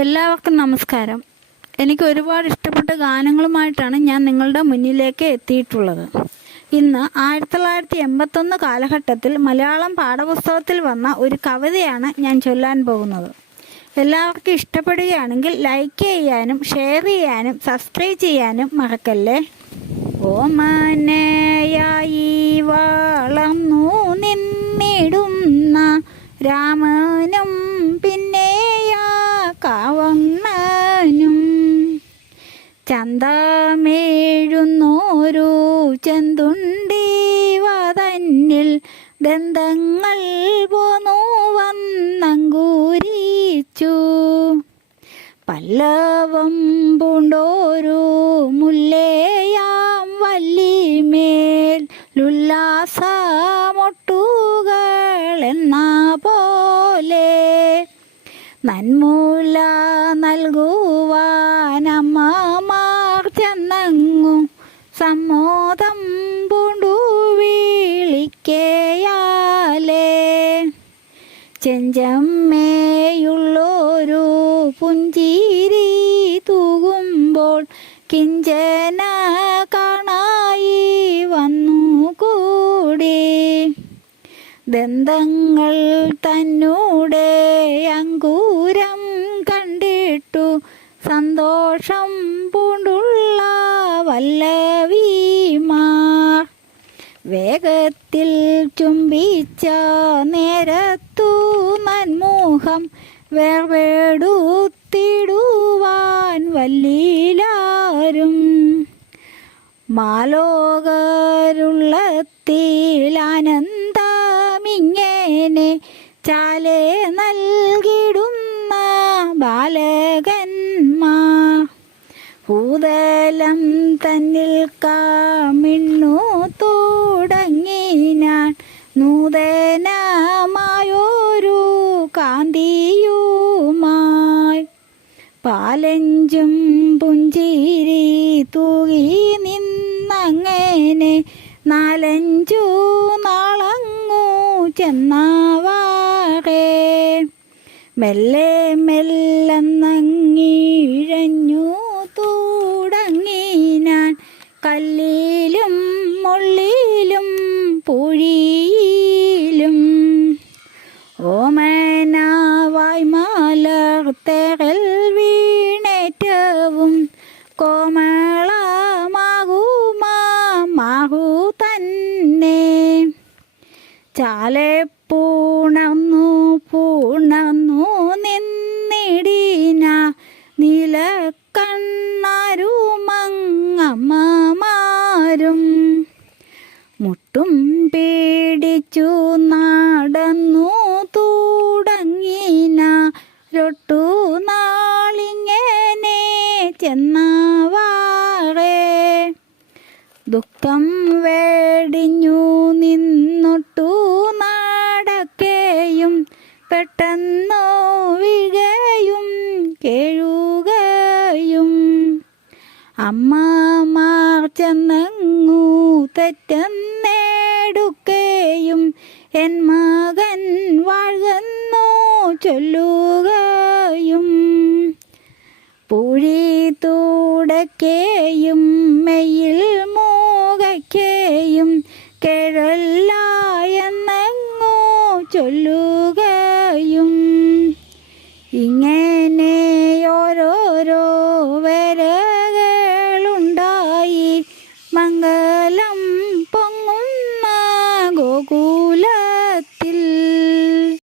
എല്ലാവർക്കും നമസ്കാരം. എനിക്ക് ഒരുപാട് ഇഷ്ടപ്പെട്ട ഗാനങ്ങളുമായിട്ടാണ് ഞാൻ നിങ്ങളുടെ മുന്നിലേക്ക് എത്തിയിട്ടുള്ളത്. ഇന്ന് ആയിരത്തി തൊള്ളായിരത്തി എൺപത്തൊന്ന് കാലഘട്ടത്തിൽ മലയാളം പാഠപുസ്തകത്തിൽ വന്ന ഒരു കവിതയാണ് ഞാൻ ചൊല്ലാൻ പോകുന്നത്. എല്ലാവർക്കും ഇഷ്ടപ്പെടുകയാണെങ്കിൽ ലൈക്ക് ചെയ്യാനും ഷെയർ ചെയ്യാനും സബ്സ്ക്രൈബ് ചെയ്യാനും മറക്കല്ലേ? ഓമനയായി വളർന്നു നിന്നിടുന്ന രാമനും ചന്തമേഴുന്നോരു ചെന്തുണ്ടി വതന്നിൽ ദന്തങ്ങൾ പോന്നു വന്നങ്കൂരിച്ചു. പല്ലവം പൂണ്ടോരു മുല്ലേയാം വല്ലിമേൽ ലുല്ലാസമൊട്ടുകൾ എന്ന പോലെ നന്മൂല ചെന്നങ്ങു സമ്മോദം പൂണ്ടു വീളിക്കയാലേ. ചെഞ്ചമ്മേയുള്ളൊരു പുഞ്ചിരി തൂകുമ്പോൾ കിഞ്ചന കാണായി വന്നുകൂടി ദന്തങ്ങൾ തന്നൂടെ വല്ലവിമാർ വേഗത്തിൽ ചുംബിച്ച നേരത്തു നന്മോഹം വേർവേടുത്തിടുവാൻ വല്ലീലാരും മാലോകരുള്ളത്തിലാനന്ദമിങ്ങനെ ചാലേ നൽകിടുന്ന ഭൂതലം തന്നിൽ കാമിണ്ണു തുടങ്ങി ഞാൻ നൂതനമായൊരു കാന്തിയുമായി. പാലഞ്ചും പുഞ്ചിരി തൂകി നിന്നങ്ങനെ നാലഞ്ചു നാളങ്ങു ചെന്നവാറേ മെല്ലെ മെല്ലെന്നങ്ങിഴഞ്ഞു പൊഴിയിലും ഓമനാവായി മലർത്തേറൽ വീണേറ്റവും കോമളമാകുമാകു തന്നെ. ചാലെ പൂണന്നു പൂണന്നു നിന്നിടിന നീലക്കണ്ണരുമങ്ങമ്മമാരും മുട്ടും പേടിച്ചു നടന്നു തുടങ്ങിന. രൊട്ടു നാളിങ്ങനെ ചെന്നവാറേ. ദുഃഖം വേടിഞ്ഞു നിന്നൊട്ടു നടക്കെയും പെട്ടെന്നു വിഴയും കേഴുകയും. അമ്മമാർ ചെന്നങ്ങു തെറ്റെന്നെടുക്കുകയും എൻ മകൻ വാഴുന്നു ചൊല്ലുകയും പൂഴി തുടക്കേയും മെയിൽ മൂകയ്ക്കേയും കിഴല്ല എന്നെങ്ങോ ചൊല്ലുകയും